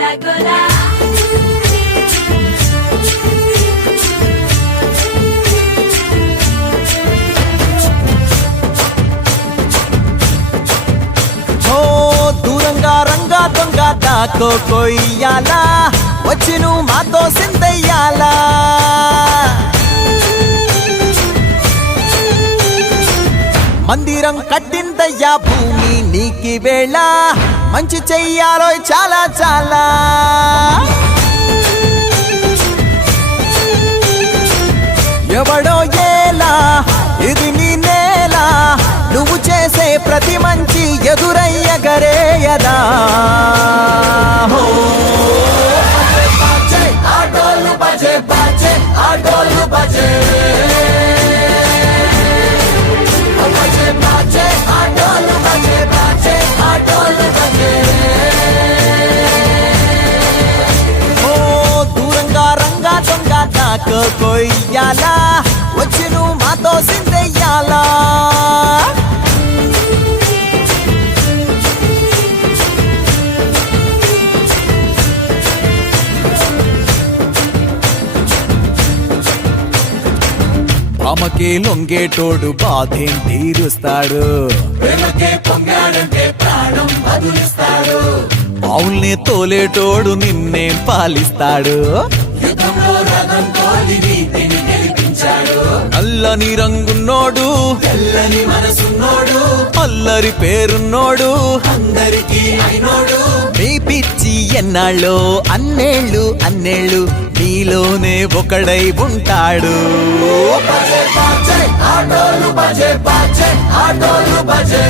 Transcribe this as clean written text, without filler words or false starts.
గోలా గోలా దూరంగా రంగా దొంగ దాకో కొయ్యాలా వచ్చి నువ్వు మాతో సిందయ్యాలా మందిరం కట్టిందయ్యా భూమి నీకి వేళ మంచి చెయ్యాలో చాలా చాలా ఎవడో ఏలా ఇది నీ నేల నువ్వు చేసే ప్రతి మంచి ఎదురయ్యగరేయదా ఆటోలు బజే బజే ఆటోలు బజే ఆటోలు బజే బజే ఆటోలు బజే ఓ దూరంగా రంగా దొంగ దాకో కొయ్యాలా వచ్చి నువ్వు మాతో సిందెయ్యాలా ఆమెకే లొంగేటోడు బాధేం తీరుస్తాడు ఆవుల్ని తోలేటోడు నిన్నేం పాలిస్తాడు అల్లని రంగున్నోడు తెల్లని మనసున్నోడు అల్లరి పేరున్నోడు అందరికీ అయినోడు నీ పిచ్చి ఎన్నాళ్ళో అన్నేళ్ళు అన్నేళ్ళు నీలోనే ఒకడై ఉంటాడు ఆటోలు బజే బజే ఆటోలు బజే